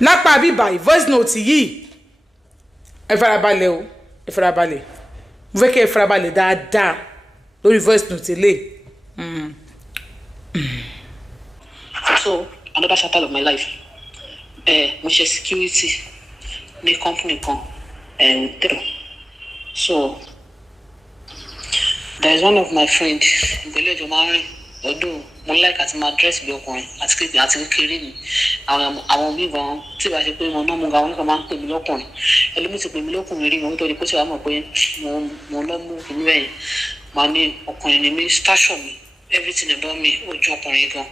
lápá bíbá voice note yìí ẹ farabalẹ̀ o ẹ farabalẹ̀ mo fẹ́ kẹ́ ẹ farabalẹ̀ dáadáa lórí voice note lè. So another chapter of my life mo ṣe security ní company kan so there is one of my friend ìgbẹ́lẹ̀ ìjọ máa ń rìn lọ́dún mo like àti máa dress bí ọkùnrin àti kékeré mi àwọn mi gan tí ìbá ṣe pé mo náà mo ga wọn nípa máa ń pè mí lọ́kùnrin ẹlòmíì ti pè mí lọ́kùnrin rí wọn nítorí pé tí wàá mọ̀ pé mo lọ́ mú ìlú ẹ̀yìn máa ní ọkùnrin ni mi station mi everything about me ó jọ ọkùnrin gan.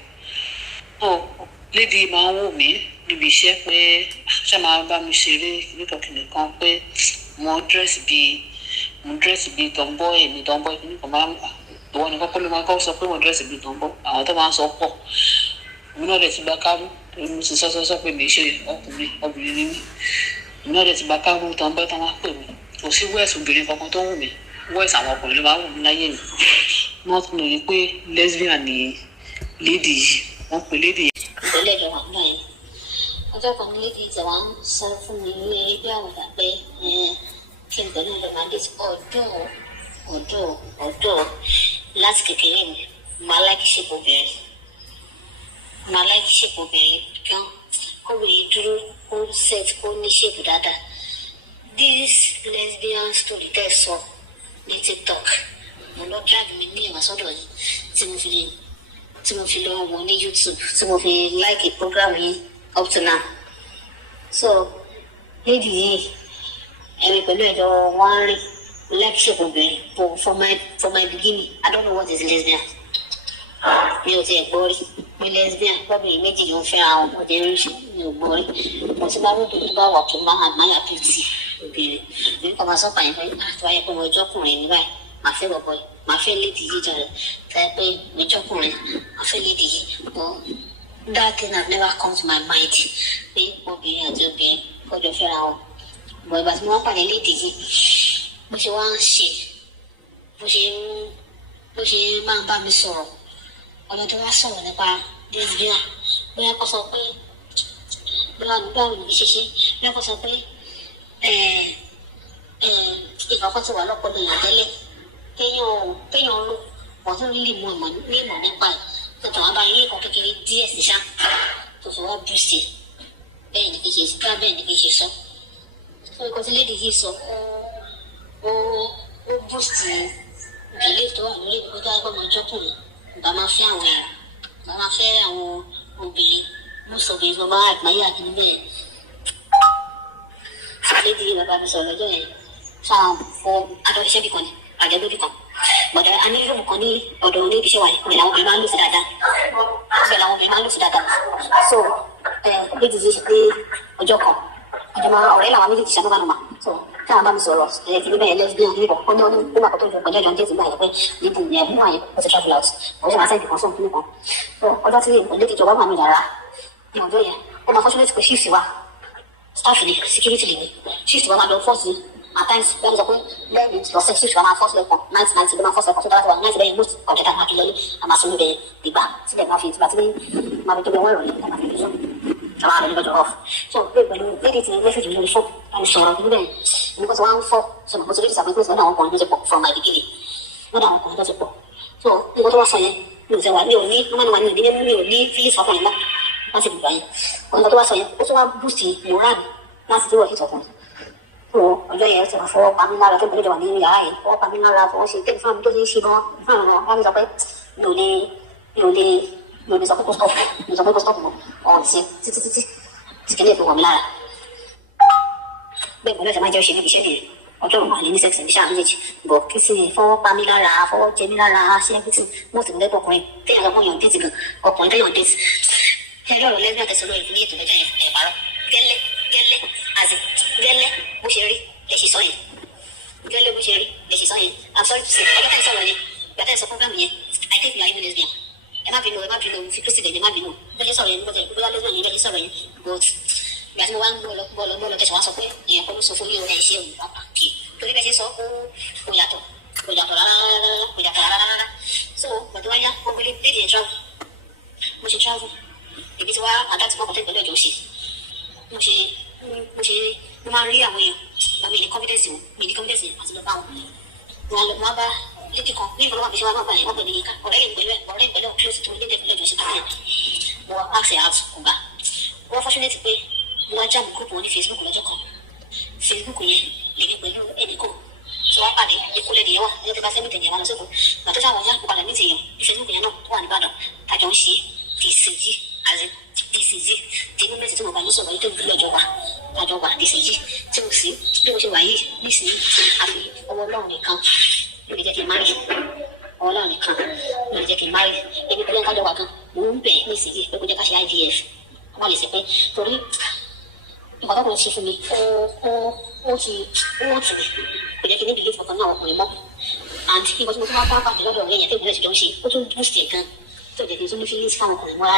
Lady máa ń wò mí níbi iṣẹ́ pé ṣé máa bá mi ṣeré kìnìkan pé mo dress bí tomboy mi tomboy kìnìkan máa ń ìwọ nìkan kọ́ ló máa kọ́ sọ pé mo dress bí tomboy àwọn tó máa ń sọ pọ̀ èmi náà dẹ̀ ti gba kámú mo ti sọ pé mi ṣe obìnrin ni mí èmi náà dẹ̀ ti gba kámú tomboy tó máa pè mí kò sí wẹ́ẹ̀sì obìnrin kankan tó wù mí wẹ́ẹ̀sì àwọn ọkùnrin ló máa wù mí láyé mi wọ́n tún lè rí pé lesbian ni lady yìí wọ́n pè lady yìí. Ìpínlẹ̀ ìjọba náà yẹn ọjọ́ kan ní lady ìjọba ń sọ fún mi ní ẹgbẹ́ àwọn ìgbà pé kí n pẹ̀lú ìjọba dé ọ̀dọ́ láti kékeré mi máa láìkí ṣèpò obìnrin gan kó lè dúró kó set kó ní ṣèpò dáadáa. This lesbian story tẹ́ sọ ní TikTok mo lọ drag mi ní ìwàsọ́dọ̀ yìí tí mo fi lọ wọ ní YouTube tí mo fi like program yìí up to now. So lady yìí ẹ̀mí pẹ̀lú ẹ̀jọ̀ wọ́n rí lecture obìnrin but for my beginning I don't know what is lesbian. Mi ò tiẹ̀ gbọ́ rí pé lesbian lọ́bìnrin méjì ló ń fẹ́ àwọn ọmọdé ríṣì mi ò gbọ́ rí mo ti bá wọ́n tó bá wà tó máa admire pretty obìnrin mi kàn máa sọ́kàn yẹn pé àtúwáyé pé mo jọ́kùnrin ní báyìí màá fẹ́ bọ̀bọ̀ yìí màá fẹ́ lédi yìí jàre táyà pé mo jọ́kùnrin màá fẹ́ lédi yìí but that thing have never come to my mind pé obìnrin àti obìnrin kọjọ fẹ́ra wọn but ìgbà tí mo wá pàdé lédi yìí bó ṣe wá ń ṣe bó ṣe máa ń bá mi sọ̀rọ̀ ọmọ tó wá sọ̀rọ̀ nípa lesbian bóyá kó sọ pé báwo ni ṣe bóyá kó sọ pé ìkọ̀kọ̀ ti wà lọ́pọ̀lọpọ̀ èèyàn tẹ́lẹ̀ kéèyàn lò wọ́n tún rí mú ìmọ̀ nípa ẹ̀ tó tàn wá bá yín nǹkan kékeré díẹ̀ sí ṣá tó fi wá bú sí bẹ́ẹ̀ ni kì í ṣe sọ tó ikọ̀ tí lédi yìí sọ ó boost belief tó wà lórí ìdíkọ́ tó wá pọ̀ mọ́ ọjọ́kùnrin bá máa fẹ́ àwọn èèyàn bá máa fẹ́ àwọn obìnrin most obìnrin tó bá àgbáyé àkíní bẹ́ẹ̀ lédi yìí bàbá mi sọ̀rọ̀ lọ́jọ́ yẹn fáwọn fún adọ́ṣẹ́ bìkan ni àjẹ́gbé bìkan bọ̀dọ̀ a ní rúùmù kan ní ọ̀dọ̀ ní ibiṣẹ́ wa ìpínlẹ̀ àwọn obìnrin máa ń lò sí dáadáa so lédi yìí ṣe pé ọjọ́ kan ọ̀rẹ́ làwọn méjèèjì ṣàmúbánumà so táwọn bá mi sọ̀rọ̀ ti níbẹ̀ lesbian níbọ̀ ó ní ọdún tó máa kọ́ tó ju ọjọ́ ìjọ jẹ́ ìgbà yẹn pé lédi yẹn mú àyè ó ti travel out òun ṣe máa sẹ́yìn kan sóhun nìkan so ọjọ́ tí lédi ìjọba wà ní yàrá ní ọjọ́ yẹn ó máa fọ́ṣúnẹ́tì pé shift wa staff ni security lè ní shift wa máa lọ fọ́ọ̀sì at times bẹ́ẹ̀ ni sọ pé lẹ́yìn lọ sí shift wa máa fọ́ọ̀sì lẹ́kọ̀ọ́ night ló máa fọ́ọ̀sì lẹ́kọ̀ọ́ tó dára wà night lẹ́yìn most kọ̀ǹtẹ́tà máa fi lọlé a máa sinmi bẹ́ẹ̀ dìgbà sílẹ̀ máa fi ìtura tí máa fi tóbi ọwọ́ ìrọ̀lẹ́ a máa fi lóṣù àwọn àbẹ̀lẹ̀ lọ́jọ́ off so pé pẹ̀lú lédi tí mẹ́sẹ̀jì lórí fún àwọn sọ̀rọ̀ níbẹ̀ nígbà tí wọ́n ń fọ́ sọ̀rọ̀ mo ti rí disappointment lọ́dọ̀ àwọn ọkùnrin tó ti pọ̀ from my beginning lọ́dọ̀ àwọn ọkùnrin tó ti pọ̀ so nígbà tó wá sọ yẹn mi ò tẹ̀wá mi ò ní feelings fọkùnrin mọ́ láti dìgbà yẹn nígbà tó wá sọ yẹn ó tún wá boost moral láti dúró ìtọ̀kùn so ọjọ́ yẹn ti wà fọwọ́ pa mí lára tó gbọ́dọ̀ wà nínú yàrá yẹn fọwọ́ pa mí lára fọwọ́ ṣe tẹ́lifí fún mi tó ti ń ṣe gan fún àwọn ọmọ mi sọ pé mi ò lè sọ pé kó stop mọ́ ọ̀hún títí kìíní ètò wọ̀ mí lára bẹ́ẹ̀ gbọ́dọ̀ ṣe máa jẹ́ òṣèlú iṣẹ́ nìyẹn ọjọ́ òun àlè ní sẹ́ksì ní sáà méjèèjì bọ̀ kí sì fọwọ́ pa mí lára fọwọ́ jẹ mí lára ṣe everything mo sì gbẹ́pọ̀ ọkùnrin téèyàn lọ́kùnrin yàn déètì gan ọkùnrin téèyàn déètì ẹ̀rọ ọ̀rọ̀ lẹ́gbẹ̀ẹ́ àtẹ̀sọ́ lórí ní ètò lọ́jọ́ yẹn ẹ̀ parọ́ gẹ́lẹ́ bó ṣe rí lè ṣe sọ yẹn gẹ́lẹ́ bó ṣe rí lè ṣe sọ yẹn I'm sorry to say ọjọ́ tẹ́ ń sọ̀rọ̀ yẹn gbàtẹ́ ń sọ program yẹn I think you are even lesbian ẹ má bínú fi kristi gẹ̀ẹ́dẹ̀ má bínú bó ṣe sọ̀rọ̀ yẹn bó ṣe bóyá lesbian yẹn bẹ́ẹ̀ ṣe sọ̀rọ̀ yẹn but ìgbà tí mo wá ń gbọ́ lọ tẹ̀sán wá sọ pé èèyàn kọ́ ló sọ fún yíyọ ẹ̀ ṣe òun pápá kì í torí bẹ́ẹ̀ ṣe sọ kó yàtọ̀ rárá so gbọ̀dọ̀ wáyá ó gbélé lédi ẹ̀ travel mo ṣe travel ibi tí wá àdá tí wọ́n kọ́ tẹ́ pẹ̀lú ẹ̀jọ̀ òsì mo máa ń rí àwọn èèyàn ìgbà mi ní confidence àti lọ bá wọn wọn bá létí kan ní ìfọwọ́pamọ́ àbíṣe wọn bá yẹn wọ́n pè ní yíká ọ̀rẹ́ yìí pẹ̀lú close to lédè fúnlẹ̀ jọ̀ọ́sí tó yẹn mo ask her out kò gbà wọ́n fortunate pé mo wá jáàmù group wọn ní Facebook lọ́jọ́ kan Facebook yẹn lèmi pẹ̀lú ẹnìkan tí wọ́n pàdé ikú lẹ́nu yẹn wà ẹni tó bá sẹ́mi tẹ̀lé wọn lọ sóko gbàtọ́ sáwọn yá padà ní tìyàn ní Facebook yẹn náà tó wà níbàdàn tàjọ ń ṣe DCG tí mo mẹ́sì tí mo bá ní sọ̀rọ̀ yìí tó gbúdọ̀ jọ wà tàjọ wà DCG tí mo sì bí mo ṣe wà yìí nísìnyí àfi ọwọ́ Ọlọ́run nìkan ló lè jẹ́ kí n máa rí ọwọ́ Ọlọ́run nìkan ló lè jẹ́ kí n máa rí ebi pẹ̀lú ẹ̀ka jọba kan mò ń bẹ̀ nísìnyí pé kó jẹ́ ká ṣe IVF wọ́n lè ṣe pé torí nǹkan tó kàn ṣe fún mi ó tù mí kò jẹ́ kí ní bìlíf kankan náà ọkùnrin mọ́ and nǹkan tí mo tún bá bá pàdé lọ́dọ̀ ọ̀rẹ́ yẹn tó ìbílẹ̀ ṣèjọ́ ń ṣe ó tún boost ẹ̀ gan tó jẹ́ kí n tún ní feelings fáwọn ọkùnrin mọ́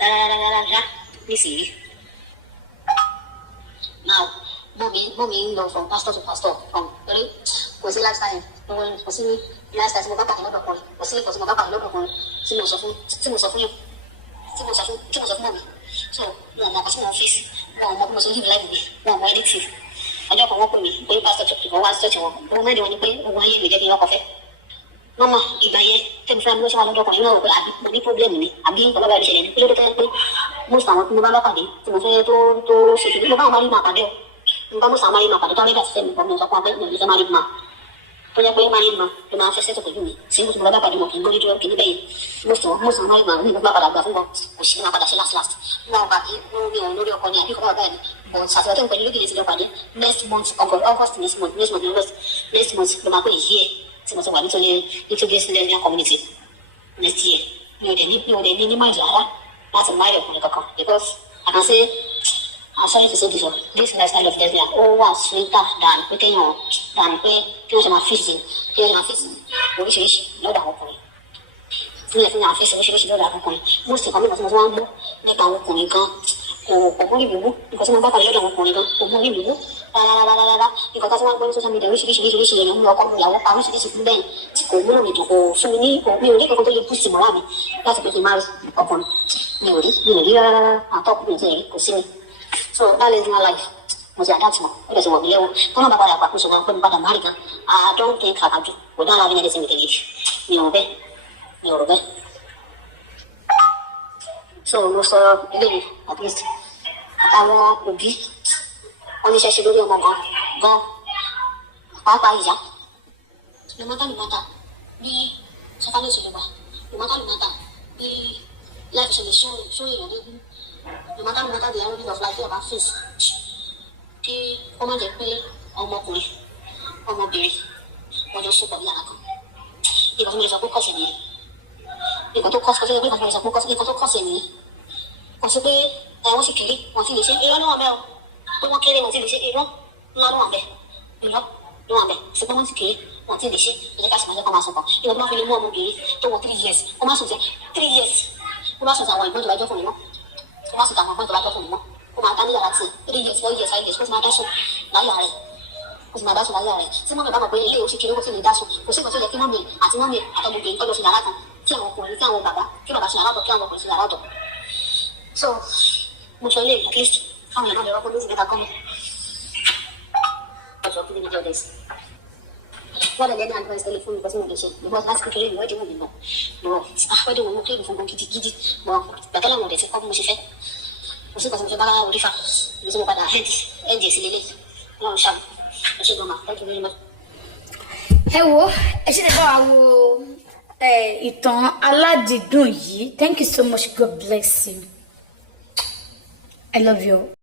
rárá nísìnyí. Now mọ́mí ń lọ from pastor to pastor torí kò sí lifestyle kò sí lifestyle tí mo bá pàdé lọ́dọ̀ ọkùnrin kò sí ìkọ̀ tí mo bá pàdé lọ́dọ̀ ọkùnrin tí mo sọ fún yín tí mo sọ fún mọ́mí so wọn mọ ọkọ tí mo fèsì wọn mọ bí mo ṣe ń live life mi wọn mọ anything ọjọ́ kan wọ́n pè mí pé pásítọ̀ church kan wá sí church wọn mo mẹ́rin wọn ni pé ogun ayé mi jẹ́ kí n ọkọ̀ fẹ́ mọ́mọ́ ìgbà yẹn tẹ́mi fúnra mi ló ṣe wà lọ́dọ̀ ọkùnrin náà pé àbí mo ní problem ni àbí nǹkan bá ìṣẹ̀lẹ̀ ni kí ló dé tẹ́ pé most àwọn tí mo bá bá pàdé tí mo fẹ́ tó ṣe kí mo bá wọn máa rí máa pàdé o mo bá most àwọn máa rí máa pàdé tó rẹ́dà sí mi mo sọ fún wa pé mo lè fẹ́ máa rí máa tó yẹ pé máa rí máa tó máa fẹ́ sẹ́tọ̀ pẹ̀lú mi sí mo bá bá pàdé wọn kì í gbórí dúró kì í bẹ́yìn most àwọn máa rí máa ní ìgbà padà gbà fún wọn kò sí máa padà ṣe last wọn gbà kí mi ò lórí ọkọ ni àbí kọ́ báyìí but ṣàtúntò tó ń pẹ̀lú lókè ti lọ pàdé next month August next month ló máa pè yíyẹ tí mo ti wà nítorí Lesbian community next year mi ò dẹ̀ ní máa yàrá láti máa rí ọkùnrin kankan because I can say I'm sorry to say this lifestyle of lesbian ó wà sweeter than pé kéèyàn pé kí wọ́n ṣe máa fèsì oríṣiríṣi lọ́dọ̀ àwọn ọkùnrin sílẹ̀ fún àwọn fèsì oríṣiríṣi lọ́dọ̀ àwọn ọkùnrin most ìkànnì kan tí mo ti wá ń gbọ́ nípa àwọn ọkùnrin kan kò kún ní bìbú nǹkan tí mo bá pàdé lọ́dọ̀ àwọn ọkùnrin kan kò kún ní bìbú rárá nǹkan tó ti wá ń gbọ́ ní social media oríṣiríṣi èèyàn ń lọ ọkọ ìyàwó pa oríṣiríṣi fún bẹ́ẹ̀ tí kò múlò mi dùn kò fún mi ní mi ò rí kankan tó lè boost mọ́ra mi láti pé kí n má rí ọkùnrin mi ò rí rárá àtọ́kù mi ò tí ì rí kò sí mi so that is my life mo ti adapt mọ ó lè ṣe wọ̀ mí lẹ́wọ̀ tó náà bá padà pàkóso gan pé mo padà má rí gan I don't think I can do without having anything with the age mi ò rò bẹ́ẹ̀ so mo sọ eléyìí at least àwọn òbí wọn ní ṣẹṣẹ lórí ọmọ gan pàápàá ìyá lọmọdálùmọta bí sọfálẹ ìṣẹ̀lẹ̀ wà lọmọdálùmọta bí láì ṣẹlẹ̀ ṣó èèyàn lé lọmọdálùmọta the irony of life ọba face kí ó má jẹ́ pé ọmọkùnrin ọmọbìnrin wọn jọ sopọ̀ ní àlàkàn ìgbà tó mo lè sọ pé kọ̀ọ̀sẹ̀ nìyẹn ìgbà tó kọ̀ọ̀sẹ̀ nìyẹn kò sí pé wọ́n sì kéré wọ́n ti lè ṣe irọ́ ló wà bẹ́ẹ̀ o pé wọ́n kéré wọ́n ti lè ṣe irọ́ ńlá ló wà bẹ́ẹ̀ irọ́ ló wà bẹ́ẹ̀ ṣùgbọ́n wọ́n sì kéré wọ́n ti lè ṣe ìjẹ́ ká sì máa jẹ́ kó máa sọ̀kọ̀ ìwọ tó máa fi lè mú ọmọbìnrin tó wọ 3 years kó má sùn jẹ 3 years kó má sùn àwọn ìgbọ́n tó bá jọ́ fún mi mọ́ kó má sùn àwọn ìgbọ́n tó bá jọ́ fún mi mọ́ kó máa dá ní yàrá tiẹ̀ 3 years 4 years 5 years kó sì máa dá sùn láyà rẹ̀ kó sì máa dá sùn láyà rẹ̀ tí mọ́mí bá mọ̀ pé ilé oṣù kéré kó sì lè dá sùn kò sí ìkọ̀ tó yẹ kí mọ́mí àtọmọbìnrin kọ́ lọ sí yàrá kan kí àwọn ọkùnrin kí àwọn bàbá kí bàbá sí yàrá ọ̀tọ̀ kí àwọn ọkùnrin sí yàrá ọ̀tọ̀ so mo sọ ilé at least káwọn èèyàn náà lè rọ́pò lóṣù mẹ́ta kọ́ mi ọjọ́ kí ní ọjọ́ ìsìn wọ́n lè lẹ́nu advice tẹ́lẹ̀ fún mi kọ́ sí mo lè ṣe because láti kékeré ìwé ìdíwọ̀n mi lọ wẹ́dí wọn mo kéèkì fún gan gidigidi bọ́ gbàtẹ́lẹ̀ wọn ò dẹ̀ ti kọ́ bí mo ṣe fẹ́ kò sí nǹkan tí mo fẹ́ bá orí fa ibi tí mo padà ẹ̀ǹdì sí lélẹ̀ lọ́run ṣáà ẹ ṣe gan ma thank you very much. ẹ wo ẹ ṣe lè bá wa wo ìtàn aládìídùn yìí. Thank you so much. God bless you. I love you.